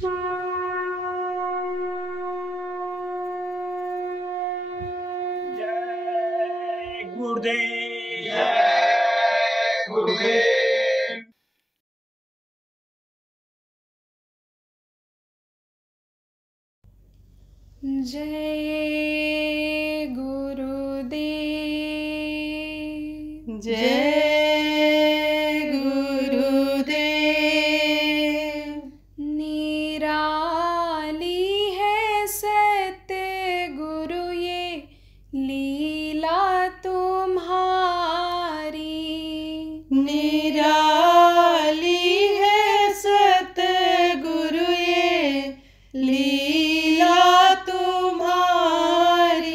जय गुरुदेव। जय गुरुदेव। जय गुरुदेव। जय गुरुदेव। निराली है सत्य गुरु ये लीला तुम्हारी। निराली है सतगुरु ये लीला तुम्हारी।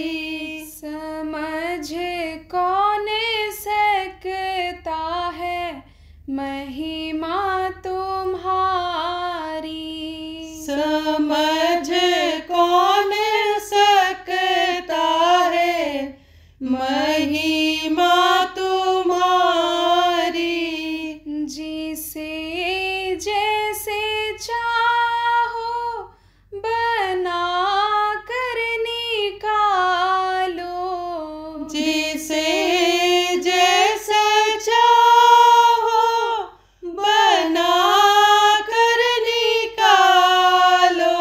समझ कौन सकता है महिमा तुम्हारी। समझ कौन सकता है महिमा तुम्हारी। जिसे जैसे चाहो बना कर निकालो। जिसे जैसा चाहो बना कर निकालो।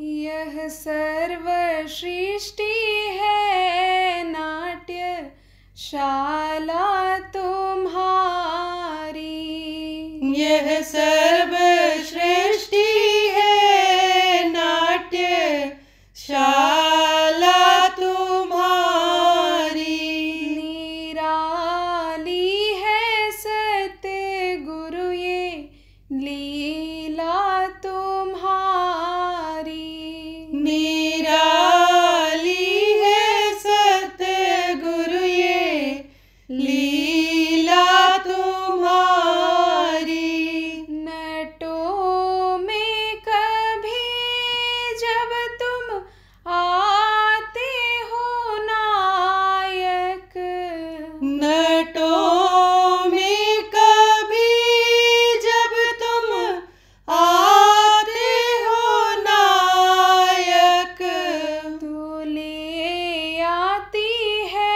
यह सर्व सृष्टि है नाट्य शाला तुम्हारी। यह सर्व सृष्टि है नाट्य शाला तुम्हारी। निराली है सत्य गुरु ये लीला तुम्हारी। निराली है सतगुरु ये लीला तुम्हारी। नटों में कभी जब तुम आते हो नायक। नटों में कभी जब तुम आते हो नायक। तो ले आती है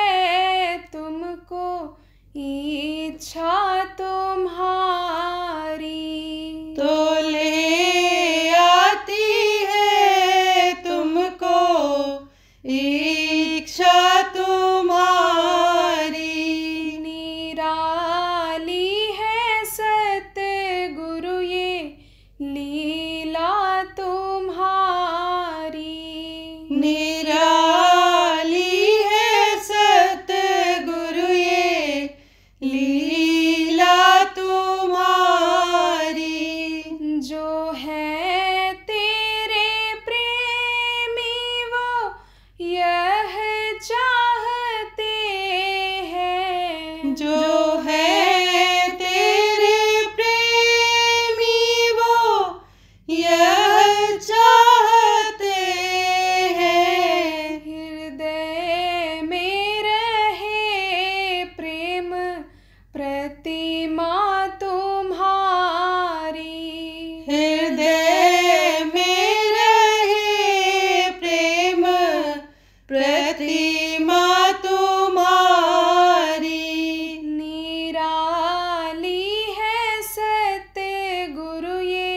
तुमको इच्छा तुम्हारी। तो ले आती है तुमको इच्छा तुम्हारी। निराली है सत्य गुरु ये लीला तुम्हारी। निराली है सतगुरु ये लीला तुम्हारी। जो है तेरे प्रेमी वो यह चाहते हैं। जो है तेरे प्रेमी वो यह चाहते हैं। हृदय में रहे प्रेम प्रतिमा तुम्हारी। हृदय में रहे प्रेम प्रतिमा तुम्हारी। निराली है सत्य गुरु ये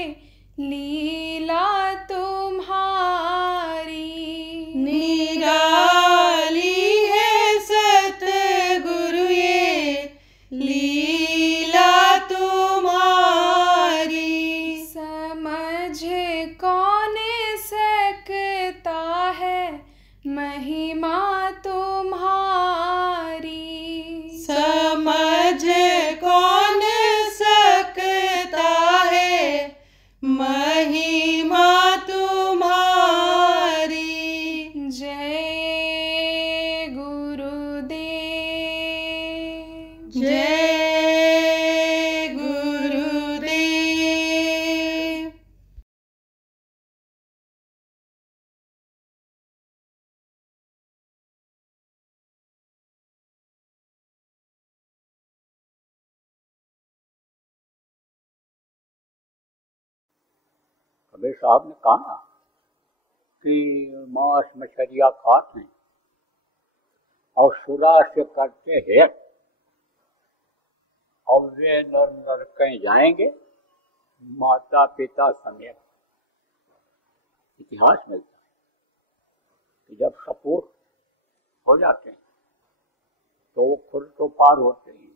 लीला तुम्हारी। निराली है सतगुरु ये लीला तुम्हारी। समझ कौन सकता है महिमा तुम्हारी। समझ कौन सकता है महिमा तुम्हारी। जय गुरुदेव। जय गुरुदेव। कबीर साहब ने कहा ना कि मांस मछलियाँ खाते हैं और सुरा से करते हैं और वे नर नर कहीं जाएंगे माता पिता समेत। इतिहास मिलता है कि जब सपूत हो जाते हैं तो वो खुद तो पार होते हैं,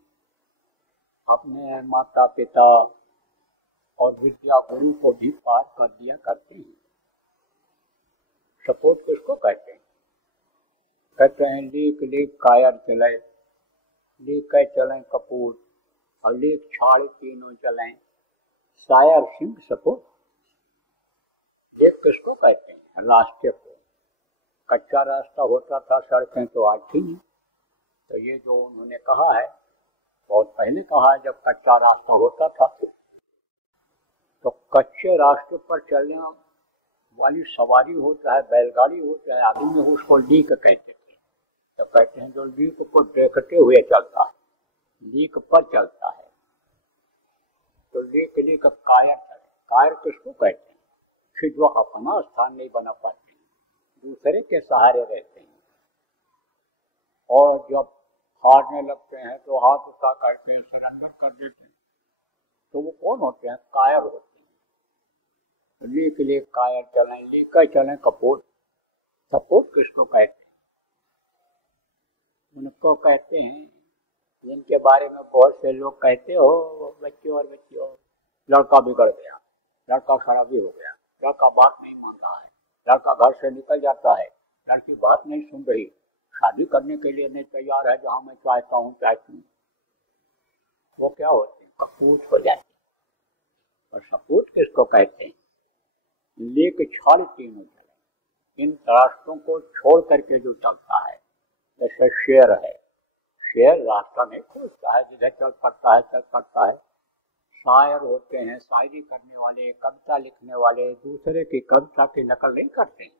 अपने माता पिता और विद्या गुरु को भी पार कर दिया करते हैं। सपूत किसको कहते हैं? कहते हैं लीक लीक कायर चले, लीक चलें कपूत और लीक छाड़ तीनों चलें सायर सिंह सपूत। ये किसको कहते हैं? रास्ते को। कच्चा रास्ता होता था, सड़कें तो आज थी नहीं। तो ये जो उन्होंने कहा है बहुत पहले कहा है, जब कच्चा रास्ता होता था तो कच्चे रास्ते पर चलने वाली सवारी हो चाहे बैलगाड़ी हो चाहे आदमी में उसको लीक कहते थे। तो कहते हैं जो लीक को देखते हुए चलता है, लीक पर चलता है, तो लीक लीक कायर चले। कायर किसको कहते हैं? कि जो अपना स्थान नहीं बना पाते, दूसरे के सहारे रहते हैं और जब हारने लगते हैं तो हाथ उठा करते हैं, सरेंडर कर देते हैं, तो वो कौन होते हैं? कायर होते हैं। लीक लीक कायर चलें, लीक चलें कपूत। सपूत किसको कहते हैं? उनको कहते हैं जिनके बारे में बहुत से लोग कहते हो बच्चों और बच्चियों, लड़का बिगड़ गया, लड़का शराबी हो गया, लड़का बात नहीं मान रहा है, लड़का घर से निकल जाता है, लड़की बात नहीं सुन रही, शादी करने के लिए नहीं तैयार है जहाँ मैं चाहता हूँ चाहती हूँ। वो क्या होते हैं? कपूत हो जाते हैं। और सपूत किसको कहते हैं? लेक छाल तीनों चले। इन रास्तों को छोड़ करके जो चलता है, जैसे शेर है, शेर रास्ता नहीं खोजता है, जिधर चल पड़ता है चल पड़ता है। शायर होते हैं, शायरी करने वाले, कविता लिखने वाले, दूसरे की कविता की नकल नहीं करते हैं।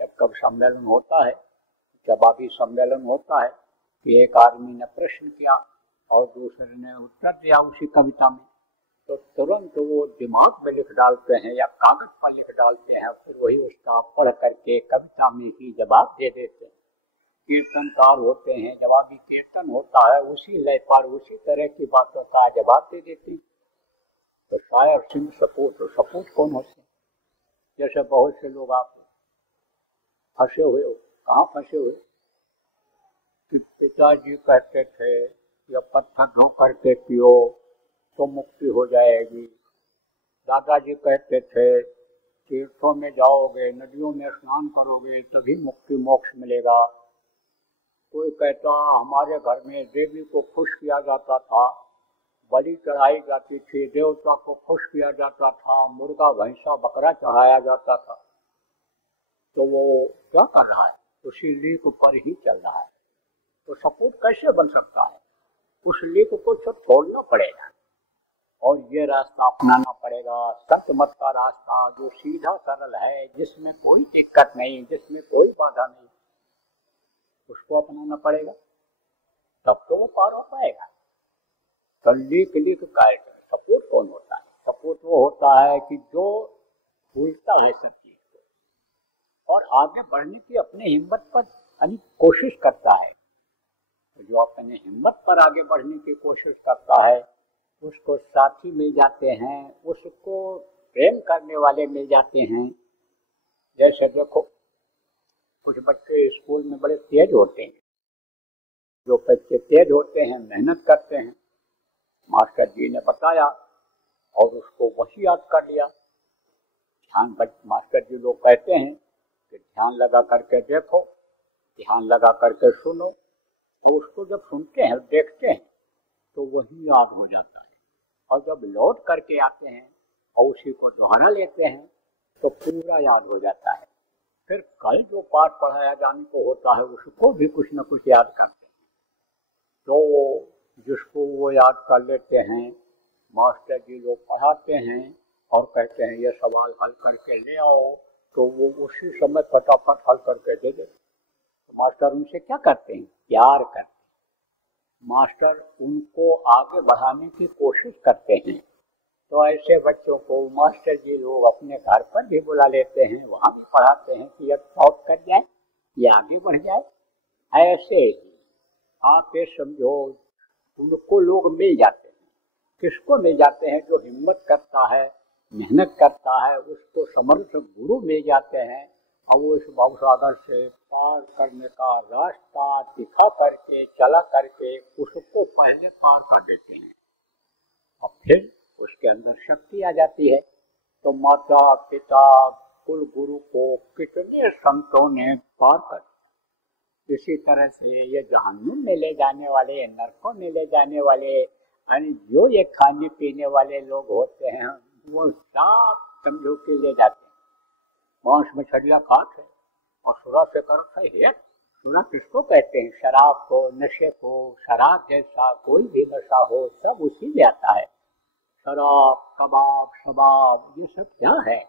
जब कब सम्मेलन होता है, जवाबी सम्मेलन होता है कि एक आदमी ने प्रश्न किया और दूसरे ने उत्तर दिया उसी कविता में, तो तुरंत वो दिमाग में लिख डालते हैं या कागज पर लिख डालते हैं, फिर वही उसका पढ़ करके कविता में ही जवाब दे देते हैं। कीर्तनकार होते हैं, जवाबी कीर्तन होता है, उसी लय पर उसी तरह की बातों का जवाब दे देते हैं। तो शायर सिंह सपूत। तो सपूत कौन होते हैं? जैसे बहुत से लोग आप फंसे हुए हो, कहाँ फंसे हुए कि पिताजी कहते थे या पत्थर धो करके पियो तो मुक्ति हो जाएगी, दादाजी कहते थे तीर्थों में जाओगे, नदियों में स्नान करोगे तभी मुक्ति मोक्ष मिलेगा। कोई कहता हमारे घर में देवी को खुश किया जाता था, बलि चढ़ाई जाती थी, देवता को खुश किया जाता था, मुर्गा भैंसा बकरा चढ़ाया जाता था। तो वो क्या कर रहा है? उसी लीक पर ही चल रहा है। तो सपूत कैसे बन सकता है? उस लीक को छोड़ना पड़ेगा और ये रास्ता अपनाना पड़ेगा, संत मत का रास्ता जो सीधा सरल है, जिसमें कोई दिक्कत नहीं, जिसमें कोई बाधा नहीं, उसको अपनाना पड़ेगा, तब तो वो पार हो पाएगा। तो लीक लीक कायर। सपूत कौन होता है? सपूत वो होता है कि जो भूलता है सब चीज को और आगे बढ़ने की अपने हिम्मत पर कोशिश करता है। जो अपने हिम्मत पर आगे बढ़ने की कोशिश करता है उसको साथी मिल जाते हैं, उसको प्रेम करने वाले मिल जाते हैं। जैसे देखो कुछ बच्चे स्कूल में बड़े तेज होते हैं, जो बच्चे तेज होते हैं मेहनत करते हैं, मास्टर जी ने बताया और उसको वही याद कर लिया। मास्टर जी लोग कहते हैं कि ध्यान लगा करके देखो, ध्यान लगा करके सुनो, तो उसको जब सुनते हैं देखते हैं तो वही याद हो जाता है। और जब लौट करके आते हैं और उसी को दोहरा लेते हैं तो पूरा याद हो जाता है। फिर कल जो पाठ पढ़ाया जाने को होता है उसको भी कुछ न कुछ याद करते हैं। तो जिसको वो याद कर लेते हैं, मास्टर जी लोग पढ़ाते हैं और कहते हैं ये सवाल हल करके ले आओ, तो वो उसी समय फटाफट हल करके दे देते। तो मास्टर उनसे क्या करते हैं? प्यार करते हैं। मास्टर उनको आगे बढ़ाने की कोशिश करते हैं तो ऐसे बच्चों को मास्टर जी लोग अपने घर पर भी बुला लेते हैं, वहां भी पढ़ाते हैं कि ये टॉप कर जाए, ये आगे बढ़ जाए। ऐसे ही आप ये समझो, उनको लोग मिल जाते हैं। किसको मिल जाते हैं? जो हिम्मत करता है, मेहनत करता है, उसको समर्थ गुरु मिल जाते हैं और वो इस भवसागर से पार करने का रास्ता दिखा करके, चला करके उसको पहले पार कर देते हैं और फिर उसके अंदर शक्ति आ जाती है। तो माता पिता कुल गुरु को कितने संतों ने पार कर दिया। इसी तरह से ये जहन्नुम में ले जाने वाले, नरकों में ले जाने वाले, जो ये खाने पीने वाले लोग होते हैं वो सब समझो के ले जाते हैं। मांस मछलियाँ खाते हैं और सुरा से कर है। सुरा किसको कहते हैं? शराब को, नशे को। शराब जैसा कोई भी नशा हो सब उसी में आता है। शराब, कबाब, शबाब, ये सब क्या है?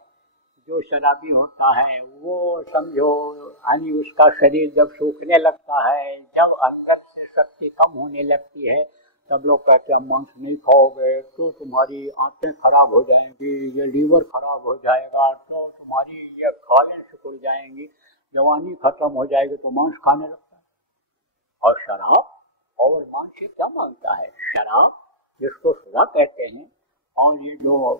जो शराबी होता है वो समझो यानी उसका शरीर जब सूखने लगता है, जब अंदर से शक्ति कम होने लगती है, तब लोग कहते हैं मांस नहीं खाओगे तो तुम्हारी आंतें खराब हो जाएंगी, ये लीवर खराब हो जाएगा, तो तुम्हारी ये खालें सिकुड़ जाएंगी, जवानी खत्म हो जाएगी, तो मांस खाने लगता है। और शराब और मांस से क्या मांगता है? शराब जिसको सुरा कहते हैं, और ये जो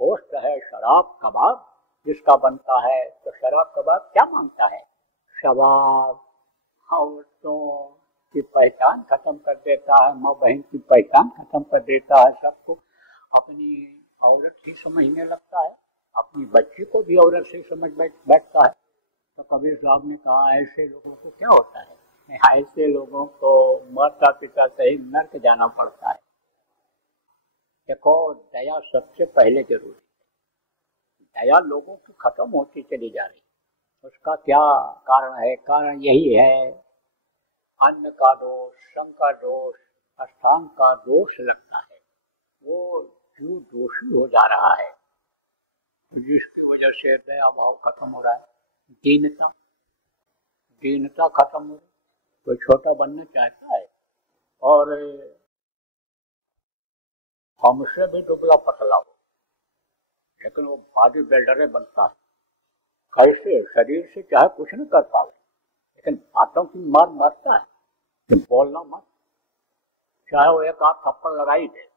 गोश्त है शराब कबाब जिसका बनता है, तो शराब कबाब क्या मांगता है? शबाब। औरतों की पहचान खत्म कर देता है, माँ बहन की पहचान खत्म कर देता है, सबको अपनी औरत ही समझने लगता है, अपनी बच्ची को भी औरत से समझ बैठता है। तो कबीर साहब ने कहा ऐसे लोगों को क्या होता है? ऐसे लोगों को माता पिता सहित नर्क जाना पड़ता है। देखो, दया सबसे पहले जरूरी है। दया लोगों की खत्म होती चली जा रही, उसका क्या कारण है? कारण यही है, अन्न का दोष, श्रम का दोष, अष्टांग का दोष लगता है, वो जीव दोषी हो जा रहा है, जिसकी वजह से दया भाव खत्म हो रहा है। दीनता खत्म हो रही। कोई छोटा बनना चाहता है और हमसे भी दुबला पतला हो, लेकिन वो बॉडी बिल्डर बनता है। कैसे? शरीर से चाहे कुछ नहीं कर पाए, लेकिन बातों की मार मारता है कि बोलना मत, चाहे वो एक आध थप्पड़ लगाई दे,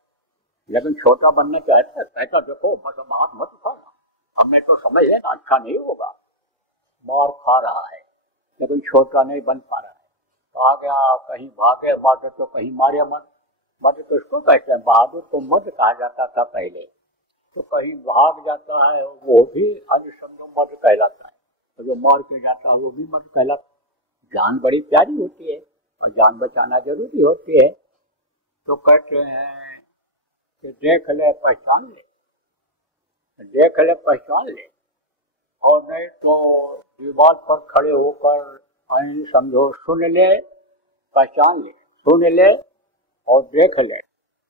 लेकिन छोटा बनना चाहता है, कहता देखो बस अब हाथ मत उठाना, हमें तो समझ लेना अच्छा नहीं होगा। मार खा रहा है लेकिन छोटा नहीं बन पा रहा है। तो आ गया कहीं भागे मर्द तो कहीं मारे मर्द। मर्द किसको कहते हैं? बहादुर को मर्द कहा जाता था पहले, तो कहीं भाग जाता है वो भी अन्य शब्दों मर्द कहलाता है, और जो मार के जाता है वो भी मर्द कहलाता है। जान बड़ी प्यारी होती है और जान बचाना जरूरी होती है। तो कहते हैं कि देख ले पहचान ले, देख ले पहचान ले, और नहीं तो दीवार पर खड़े होकर समझो सुन ले, पहचान ले, सुन ले और देख ले,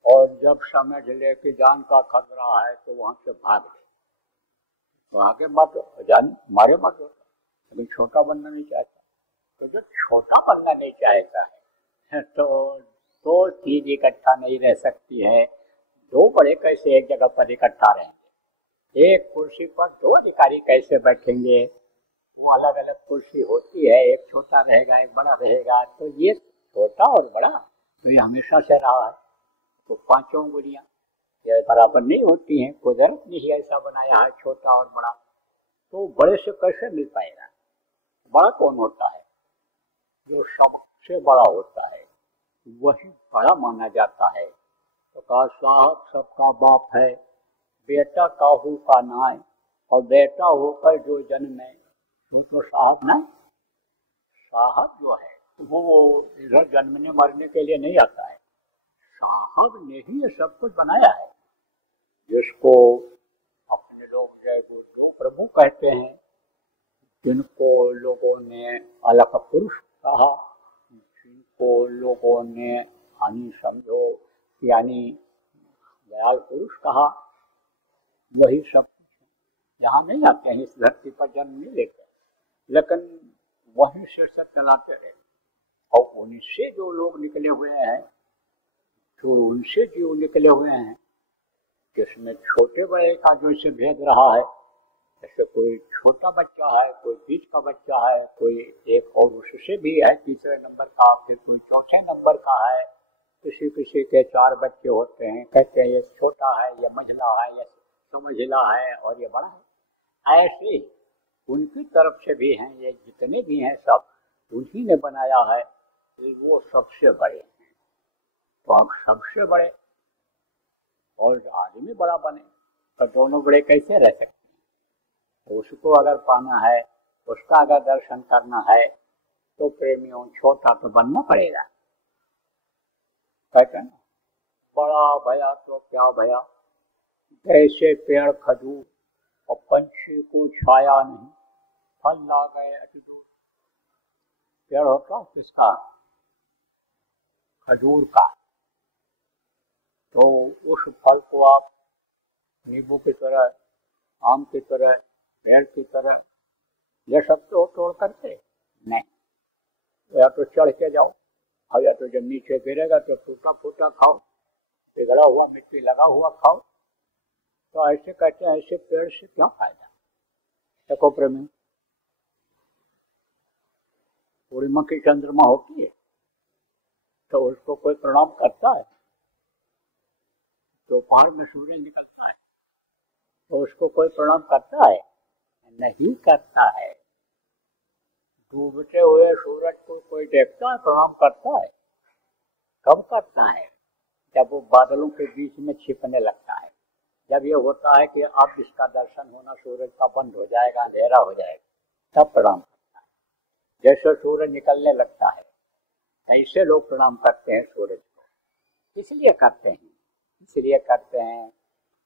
और जब समझ ले कि जान का खतरा है तो वहां से भाग ले। तो आगे मत जान मारे मत होता, लेकिन छोटा बनना नहीं चाहता। तो जो छोटा बनना नहीं चाहता है तो दो चीज इकट्ठा नहीं रह सकती है। दो बड़े कैसे एक जगह पर इकट्ठा रहेंगे? एक कुर्सी पर दो अधिकारी कैसे बैठेंगे? वो अलग अलग कुर्सी होती है, एक छोटा रहेगा एक बड़ा रहेगा। तो ये छोटा और बड़ा तो ये हमेशा से रहा है। तो पांचों उंगलियां ये बराबर नहीं होती हैं, कुदरत ने ही ऐसा बनाया है छोटा और बड़ा। तो बड़े से कैसे मिल पाएगा? बड़ा कौन होता है? जो सबसे बड़ा होता है वही बड़ा माना जाता है। तो कहा साहब सबका बाप है, बेटा काहू का नाय, और बेटा होकर जो जन्मे तो साहब ना। साहब जो है वो इधर जन्मने मरने के लिए नहीं आता है, साहब ने ही ये सब कुछ बनाया है। जिसको अपने लोग जो प्रभु कहते हैं, जिनको लोगों ने अलग पुरुष कहा, जिनको लोगों ने यानी समझो यानी दयाल पुरुष कहा, वही सब यहाँ नहीं आते हैं, इस धरती पर जन्म नहीं लेते, लेकिन वहीं से सब चलाते रहे। और उनसे जो लोग निकले हुए हैं, जो उनसे जो निकले हुए हैं, जिसमें छोटे बड़े का जो से भेद रहा है, जैसे कोई छोटा बच्चा है, कोई बीच का बच्चा है, कोई एक और उससे भी है तीसरे नंबर का, फिर कोई चौथे नंबर का है, किसी किसी के 4 बच्चे होते हैं, कहते हैं ये छोटा है, ये मंझला है, ये समझला है और ये बड़ा है। ऐसे उनकी तरफ से भी हैं, ये जितने भी हैं सब उन्हीं ने बनाया है, वो सबसे बड़े हैं। तो अब सबसे बड़े और आदमी बड़ा बने तो दोनों बड़े कैसे रह सकते हैं? उसको अगर पाना है, उसका अगर दर्शन करना है तो प्रेमियों छोटा तो बनना पड़ेगा। कहते ना, बड़ा भया तो क्या भया, जैसे पेड़ खजूर और पंछी को छाया नहीं, फल ला गए अति दूर। पेड़ होता किसका? खजूर का। तो उस फल को आप नींबू की तरह, आम की तरह, पेड़ की तरह ले सकते हो तोड़ करके? नहीं, या तो चढ़ के जाओ, और या तो जब नीचे गिरेगा तो टूटा फूटा खाओ, बिगड़ा हुआ मिट्टी लगा हुआ खाओ। तो ऐसे कहते हैं, ऐसे पेड़ से क्या फायदा? देखो प्रेमी, पूर्णिमा की चंद्रमा होती है तो उसको कोई प्रणाम करता है? दोपहर में सूर्य निकलता है तो उसको कोई प्रणाम करता है? नहीं करता है। डूबते हुए सूरज को कोई देखता है, प्रणाम करता है? कब करता है? जब वो बादलों के बीच में छिपने लगता है, जब ये होता है कि अब इसका दर्शन होना सूरज का बंद हो जाएगा, अंधेरा हो जाएगा, तब प्रणाम करता है। जैसे सूरज निकलने लगता है ऐसे लोग प्रणाम करते हैं सूरज को। इसलिए करते हैं, इसलिए करते हैं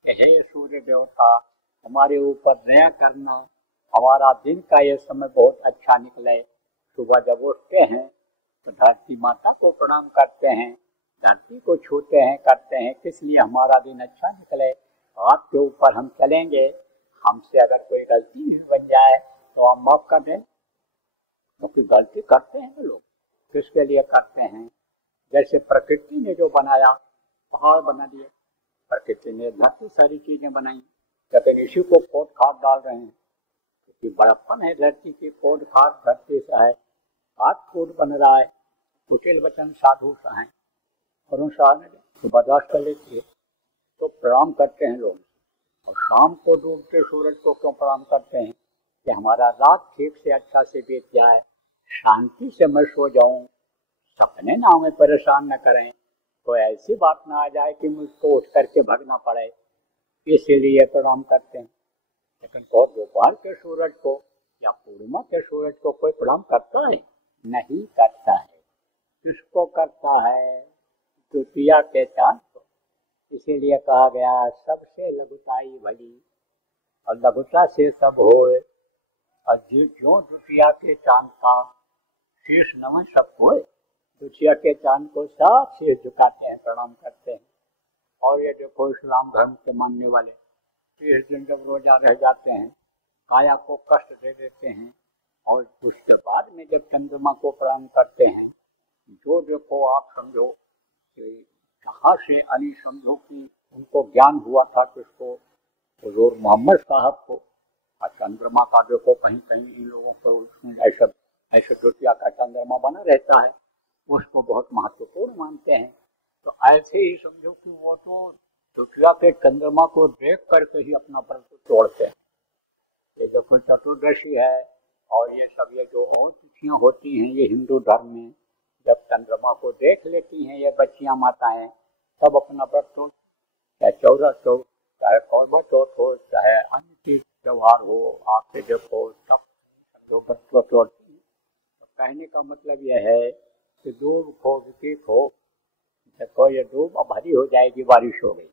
कि हे सूर्य देवता, हमारे ऊपर दया करना, हमारा दिन का ये समय बहुत अच्छा निकले। सुबह जब उठते हैं तो धरती माता को प्रणाम करते हैं, धरती को छूते हैं, करते हैं, किस लिए? हमारा दिन अच्छा निकले। आपके ऊपर हम चलेंगे, हमसे अगर कोई गलती भी बन जाए तो हम माफ कर दें, क्योंकि गलती करते हैं ना लोग। किसके लिए करते हैं? जैसे प्रकृति ने जो बनाया, पहाड़ बना दिए, प्रकृति ने धरती सारी चीजें बनाई, लेकिन इसी को खोद खाद डाल रहे हैं, क्योंकि बड़प्पन है धरती की, खोद खाद धरती से है, खाद फूड बन रहा है। कुटिल वचन साधु सा है और उन साधु तो बर्दाश्त कर लेती है। तो प्रणाम करते हैं लोग। और शाम को डूबते सूरज को क्यों प्रणाम करते हैं? कि हमारा रात ठीक से अच्छा से बीत जाए, शांति से मैं सो जाऊं, सपने ना हमें परेशान न करें, तो ऐसी बात ना आ जाए कि मुझको उठ करके भागना पड़े, इसीलिए प्रणाम करते हैं। लेकिन बहुत दोपहर के सूरज को या पूर्णिमा के सूरज को कोई प्रणाम करता है? नहीं करता है। किसको करता है? द्वितीया के चांद को। इसीलिए कहा गया सबसे लघुताई भली, और लघुता से सब होए, और जो द्वितीया के चांद का शीश नमन सब होए। द्वितीया के चांद को सब शीश झुकाते हैं, प्रणाम करते हैं। और ये देखो इस्लाम धर्म के मानने वाले 30 दिन जब रोजा रह जाते हैं, काया को कष्ट दे देते हैं, और उसके बाद में जब चंद्रमा को प्रणाम करते हैं, जो देखो आप समझो कि कहाँ से अली समझो कि उनको ज्ञान हुआ था किसको? हुजूर मोहम्मद साहब को। और चंद्रमा का देखो कहीं कहीं इन लोगों पर ऐसे द्वितीया का चंद्रमा बना रहता है, उसको बहुत महत्वपूर्ण मानते हैं। तो ऐसे ही समझो कि वो तो द्वितीया के चंद्रमा को देख करके ही अपना व्रत तोड़ते हैं। ये जो कोई चतुर्दशी है और ये सब ये जो और तिथियां होती हैं ये हिंदू धर्म में, जब चंद्रमा को देख लेती हैं ये बच्चियां माताएं, तब अपना व्रत तोड़, चाहे चौदह चौथ, चाहे कौरबा चौथ हो, चाहे अन्य चीज त्योहार हो, आपके देखो सब व्रत तोड़ती हैं। तो कहने का मतलब यह है कि डूब खो विकीत हो, देखो ये डूब अब हरी हो जाएगी, बारिश हो गई,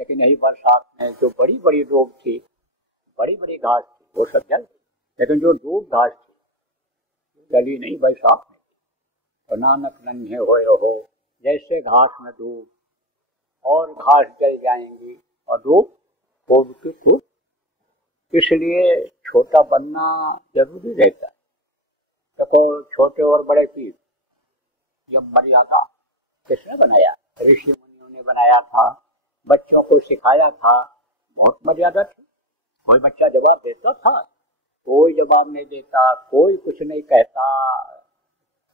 लेकिन यही बरसात में जो बड़ी बड़ी डूब थी, बड़ी बड़ी घास थी, वो सब जल गई, लेकिन जो डूब घास थी जली नहीं, बरसात में। तो नानक नन्हे होए हो, जैसे घास में डूब, और घास जल जाएंगी और डूब खूब की खूब। इसलिए छोटा बनना जरूरी रहता है। देखो छोटे और बड़े की ये मर्यादा किसने बनाया? ऋषि मुनियों ने बनाया था। बच्चों को सिखाया था, बहुत मर्यादा थी। कोई बच्चा जवाब देता था? कोई जवाब नहीं देता, कोई कुछ नहीं कहता।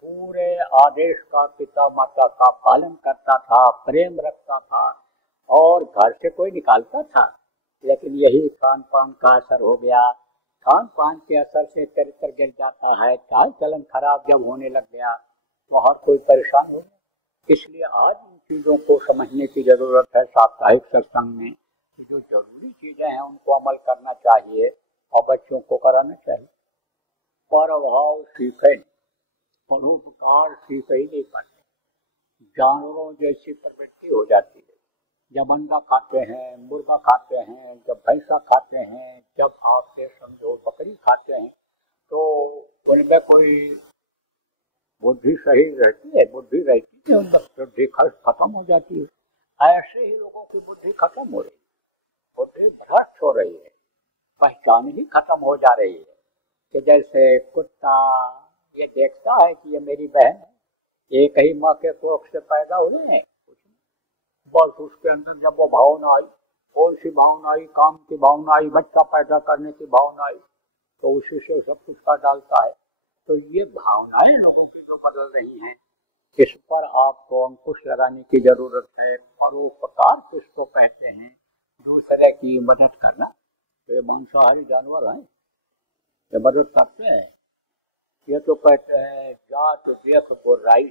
पूरे आदेश का पिता माता का पालन करता था, प्रेम रखता था और घर से कोई निकालता था। लेकिन यही खान पान का असर हो गया। खान पान के असर से चरित्र गिर जाता है। चाल चलन खराब जब होने लग गया तो हर कोई परेशान हो गया। इसलिए आज इन चीज़ों को समझने की जरूरत है। साप्ताहिक सत्संग में जो जरूरी चीजें हैं उनको अमल करना चाहिए और बच्चों को कराना चाहिए। परभाव सीखे, परोपकार सीख ही नहीं पाते। जानवरों जैसी प्रवृत्ति हो जाती है। जब अंडा खाते हैं, मुर्गा खाते हैं, जब भैंसा खाते हैं, जब आपसे समझो बकरी खाते हैं, तो उनमें कोई बुद्धि सही रहती है? बुद्धि रहती है, उनमें बुद्धि खत्म हो जाती है। ऐसे ही लोगों की बुद्धि खत्म हो रही है, बुद्धि भ्रष्ट हो रही है, पहचान ही खत्म हो जा रही है। कि जैसे कुत्ता ये देखता है कि ये मेरी बहन है, एक ही माँ के कोख से पैदा हुए हैं, बस उसके अंदर जब वो भावना आई, कौन सी भावना आई? काम की भावना आई, बच्चा पैदा करने की भावना आई, तो उसी से सब कुछ कर डालता है। तो ये भावनाएं लोगों की तो बदल रही हैं। इस पर आपको अंकुश लगाने की जरूरत है। परोपकार किसको कहते हैं? दूसरे की मदद करना। तो ये मांसाहारी जानवर हैं, ये मदद करते हैं। ये तो कहते हैं जात देख बुराई।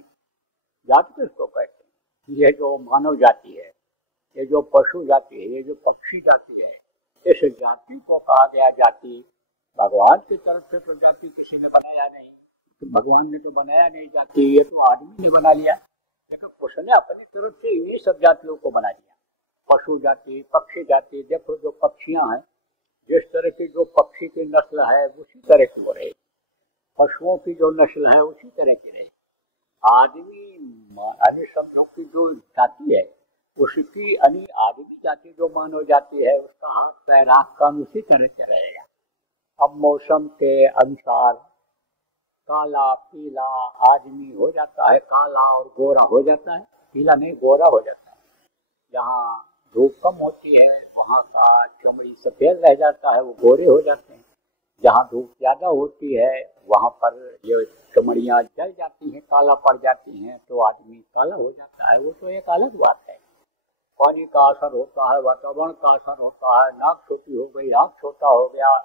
जात किसको कहते हैं? ये जो मानव जाति है, ये जो पशु जाति है, ये जो पक्षी जाति है, इस जाति को कहा गया जाति। भगवान की तरफ से तो जाति किसी ने बनाया नहीं, तो भगवान ने तो बनाया नहीं जाति, ये तो आदमी ने बना लिया। लेकिन उसने अपनी तरफ से ये सब जातियों को बना दिया। पशु जाति, पक्षी जाति। देखो जो पक्षियां हैं, जिस तरह की जो पक्षी की नस्ल है उसी तरह की वो रहे, पशुओं की जो नस्ल है उसी तरह की रहे। आदमी अन्य शब्दों की जो जाति है उसकी अन्य आदमी जाति जो मानव जाति है, उसका हाथ पैर आँख कान उसी तरह से रहेगा। अब मौसम के अनुसार काला पीला आदमी हो जाता है, काला और गोरा हो जाता है, पीला नहीं गोरा हो जाता है। जहाँ धूप कम होती है वहाँ का चमड़ी सफेद रह जाता है, वो गोरे हो जाते हैं। जहाँ धूप ज्यादा होती है वहाँ पर ये चमड़ियाँ जल जाती हैं, काला पड़ जाती हैं, तो आदमी काला हो जाता है। वो तो एक अलग बात है। पानी का असर होता है, वातावरण का असर होता है, नाक छोटी हो गई, आँख छोटा हो गया,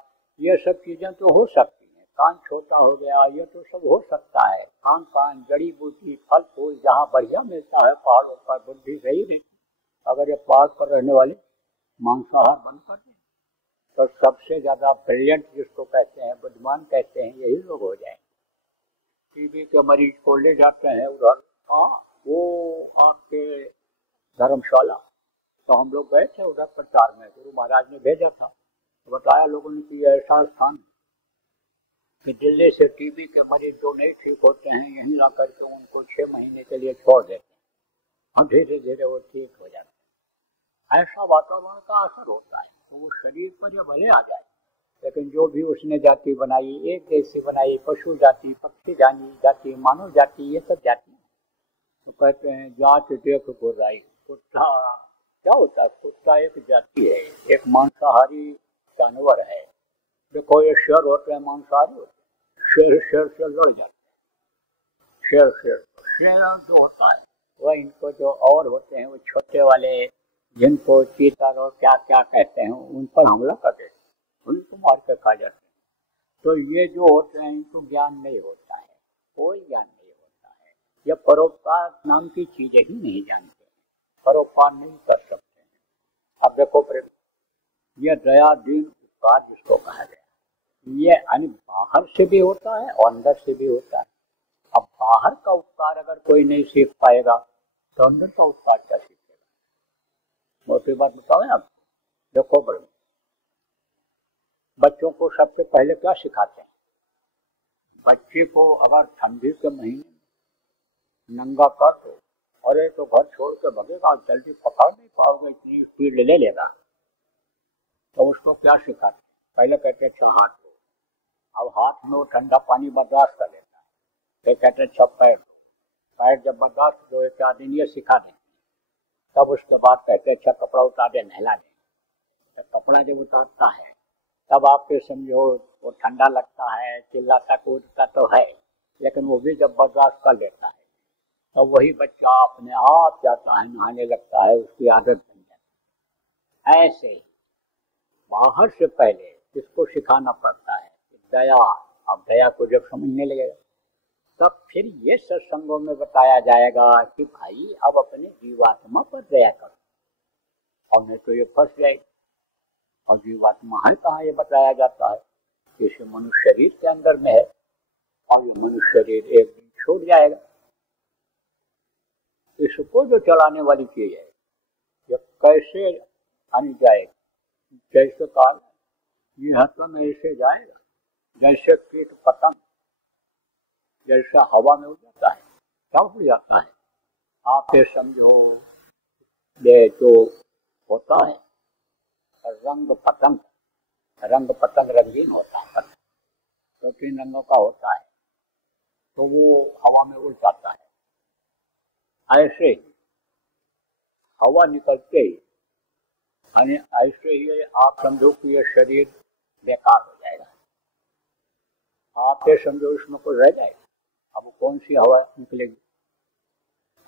ये सब चीजें तो हो सकती हैं। कान छोटा हो गया, ये तो सब हो सकता है। खान पान, जड़ी बूटी, फल फूल जहाँ बढ़िया मिलता है पहाड़ों पर, बुद्धि सही रहती। अगर ये पहाड़ पर रहने वाले मांसाहार बंद कर दें तो सबसे ज्यादा ब्रिलियंट जिसको कहते हैं, बुद्धिमान कहते हैं, यही लोग हो जाए। टीबी के मरीज को ले जाते हैं उधर, वो आपके धर्मशाला, तो हम लोग गए थे उधर प्रचार में, गुरु महाराज ने भेजा था, तो बताया लोगों ने कि ऐसा स्थान कि दिल्ली से टीबी के मरीज जो नहीं ठीक होते हैं यहीं ला करके उनको 6 महीने के लिए छोड़ देते हैं और धीरे धीरे वो ठीक हो जाते हैं। ऐसा वातावरण का असर होता है। तो वो शरीर पर ये भले आ जाए, लेकिन जो भी उसने जाति बनाई, एक देश से बनाई, पशु जाति, पक्षी जाति, मानव जाति, ये सब जाति। तो कहते हैं जात देख बुराई। कुत्ता क्या होता है? कुत्ता एक जाति है, एक मांसाहारी जानवर है। देखो ये शेर होते हैं, मांसाहारी होते हैं, शेर से लड़ जाते हैं। शेर जो होता है वह इनको जो और होते हैं वो छोटे वाले, जिनको चीतर और क्या क्या कहते हैं, उन पर हमला कर देते हैं, उनको मार कर खा जाते हैं। तो ये जो होते हैं इनको ज्ञान नहीं होता है, कोई ज्ञान नहीं होता है। ये परोपकार नाम की चीजें ही नहीं जानते, परोपकार नहीं कर सकते हैं। अब देखो प्रेम, ये दया दीन उपकार जिसको कहा गया, ये बाहर से भी होता है और अंदर से भी होता है। अब बाहर का उपकार अगर कोई नहीं सीख पाएगा तो अंदर का उपकार क्या सीखेगा? मोटी बात बताओ आप। देखो बड़े, बच्चों को सबसे पहले क्या सिखाते हैं? बच्चे को अगर ठंडी के महीने नंगा कर दो, अरे तो घर छोड़ के भगेगा, जल्दी पकड़ नहीं पाओगे, इतनी स्पीड ले लेगा। तो उसको क्या सिखाते? पहले कहते हैं अच्छा हाथ दो। अब हाथ में वो ठंडा पानी बर्दाश्त कर लेता है, फिर कहते हैं अच्छा पैर दो। पैर जब बर्दाश्त दो, एक आदमी ये सिखा दें तब उसके बाद कहते अच्छा कपड़ा उतार दे, नहला दे। तो कपड़ा जब उतारता है तब आपके समझो वो ठंडा लगता है, चिल्लाता कूदता तो है, लेकिन वो भी जब बर्दाश्त कर लेता है तो वही बच्चा अपने आप जाता है, नहाने लगता है, उसकी आदत बन जाती है। ऐसे बाहर से पहले इसको सिखाना पड़ता है कि दया। अब दया को जब समझने लगेगा तब फिर ये सत्संगों में बताया जाएगा कि भाई अब अपने जीवात्मा पर दया करो, और नहीं तो ये फंस जाएगी। और जीवात्मा है कहाँ, ये बताया जाता है जैसे मनुष्य शरीर के अंदर में है, और ये मनुष्य शरीर एक दिन छूट जाएगा। इसको जो चलाने वाली चीज है ये कैसे आनी जाएगी, जैसे काल ये हतन ऐसे जाएगा जैसे कीट पतंग जैसा हवा में उड़ जाता है, क्या उड़ जाता है। आप ये समझो ये जो होता है रंग पतंग, रंग पतंग रंगीन होता है, तो 3 रंगों का होता है, तो वो हवा में उड़ जाता है। ऐसे ही हवा निकलते ही यानी ऐसे ही आप समझो कि ये शरीर बेकार हो जाएगा। आप ये समझो इसमें कोई रह जाएगा, अब कौन सी हवा निकलेगी।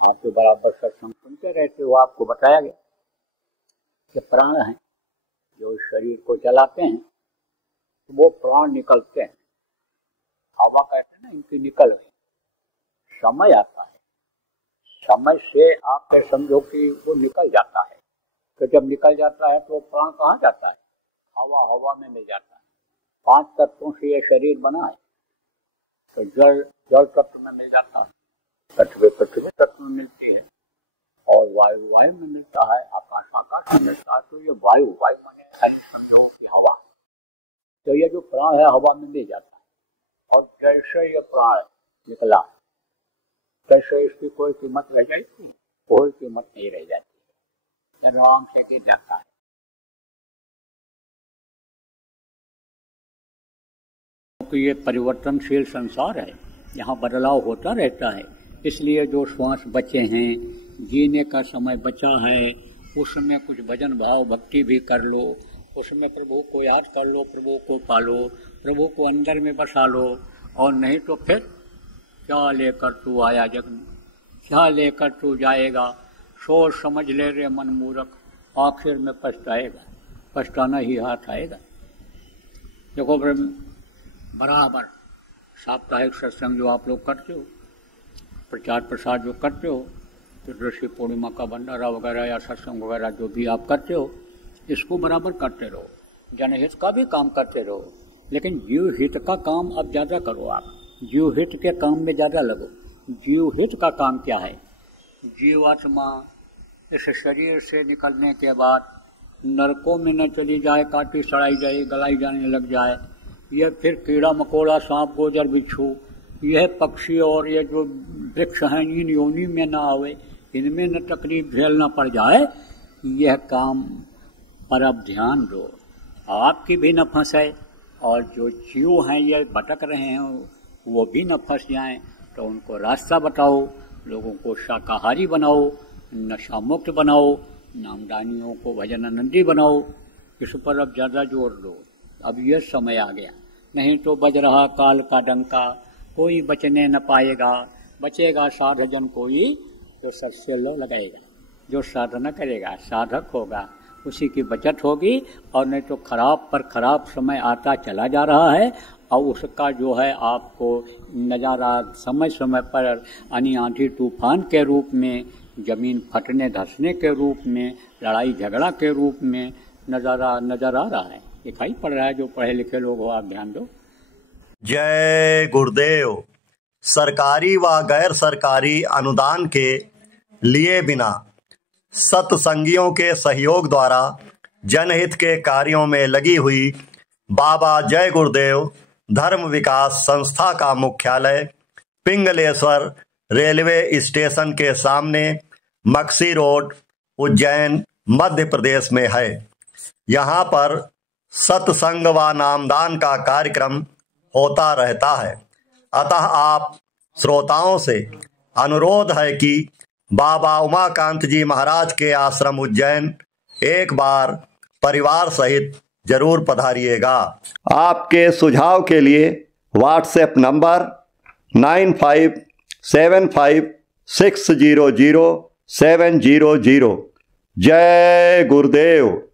आप तो बराबर सत्संग सुनते रहते हो, आपको बताया गया कि प्राण हैं जो शरीर को चलाते हैं, तो वो प्राण निकलते हैं। हवा कहते हैं ना इनकी निकल गई, समय आता है, समय से आप समझो कि वो निकल जाता है। तो जब निकल जाता है तो प्राण कहाँ जाता है, हवा, हवा में मिल जाता है। 5 तत्वों से ये शरीर बना है, तो जल जल तत्व में मिल जाता है, पृथ्वी पृथ्वी तत्व में मिलती है, और वायु वायु में मिलता है, आकाश आकाश में मिलता है। तो ये वायु वायु में समझो कि हवा, तो ये जो प्राण है हवा में मिल जाता है। और जैसे ये प्राण निकला कैसे इसकी कोई कीमत रह जाएगी, कोई कीमत नहीं रह जाती है, आराम से गिर जाता है। क्योंकि ये परिवर्तनशील संसार है, यहाँ बदलाव होता रहता है, इसलिए जो श्वास बचे हैं, जीने का समय बचा है, उसमें कुछ भजन भाव भक्ति भी कर लो, उसमें प्रभु को याद कर लो, प्रभु को पालो, प्रभु को अंदर में बसा लो। और नहीं तो फिर क्या लेकर तू आया जग में, क्या लेकर तू जाएगा, सोच समझ ले रे मन मूर्ख, आखिर में पछताएगा, पछताना ही हाथ आएगा। देखो बराबर साप्ताहिक सत्संग जो आप लोग करते हो, प्रचार प्रसार जो करते हो, तो ऋषि पूर्णिमा का भंडारा वगैरह या सत्संग वगैरह जो भी आप करते हो, इसको बराबर करते रहो, जनहित का भी काम करते रहो, लेकिन जीव हित का काम अब ज्यादा करो। आप जीव हित के काम में ज्यादा लगो। जीव हित का काम क्या है, जीवात्मा इस शरीर से निकलने के बाद नरकों में न चली जाए, काटी सड़ाई जाए, गलाई जाने लग जाए, यह फिर कीड़ा मकोड़ा सांप गोजर बिच्छू, यह पक्षी और ये जो वृक्ष हैं इन योनि में न आवे, इनमें न तकलीफ झेलना पड़ जाए, यह काम पर अब ध्यान दो, आपकी भी न फंसे और जो जीव हैं ये भटक रहे हैं वो भी न फंस जाएं। तो उनको रास्ता बताओ, लोगों को शाकाहारी बनाओ, नशा मुक्त बनाओ, नामदानियों को भजनानंदी बनाओ। इस पर अब ज्यादा जोर दो, अब ये समय आ गया, नहीं तो बज रहा काल का डंका, कोई बचने न पाएगा, बचेगा साधजन कोई जो सबसे लगाएगा, जो साधना करेगा साधक होगा, उसी की बचत होगी। और नहीं तो खराब पर खराब समय आता चला जा रहा है, और उसका जो है आपको नज़ारा समय समय पर यानी आंधी तूफान के रूप में, जमीन फटने धंसने के रूप में, लड़ाई झगड़ा के रूप में नज़ारा नजर आ रहा है, दिखाई पड़ रहा है। जो पढ़े लिखे लोग हो आप ध्यान दो। जय गुरुदेव। सरकारी व गैर सरकारी अनुदान के लिए बिना सत्संगियों के सहयोग द्वारा जनहित के कार्यों में लगी हुई बाबा जय गुरुदेव धर्म विकास संस्था का मुख्यालय पिंगलेश्वर रेलवे स्टेशन के सामने मक्सी रोड, उज्जैन, मध्य प्रदेश में है। यहाँ पर सत्संग व नामदान का कार्यक्रम होता रहता है। अतः आप श्रोताओं से अनुरोध है कि बाबा उमाकांत जी महाराज के आश्रम उज्जैन एक बार परिवार सहित जरूर पधारिएगा। आपके सुझाव के लिए व्हाट्सएप नंबर 9575600700। जय गुरुदेव।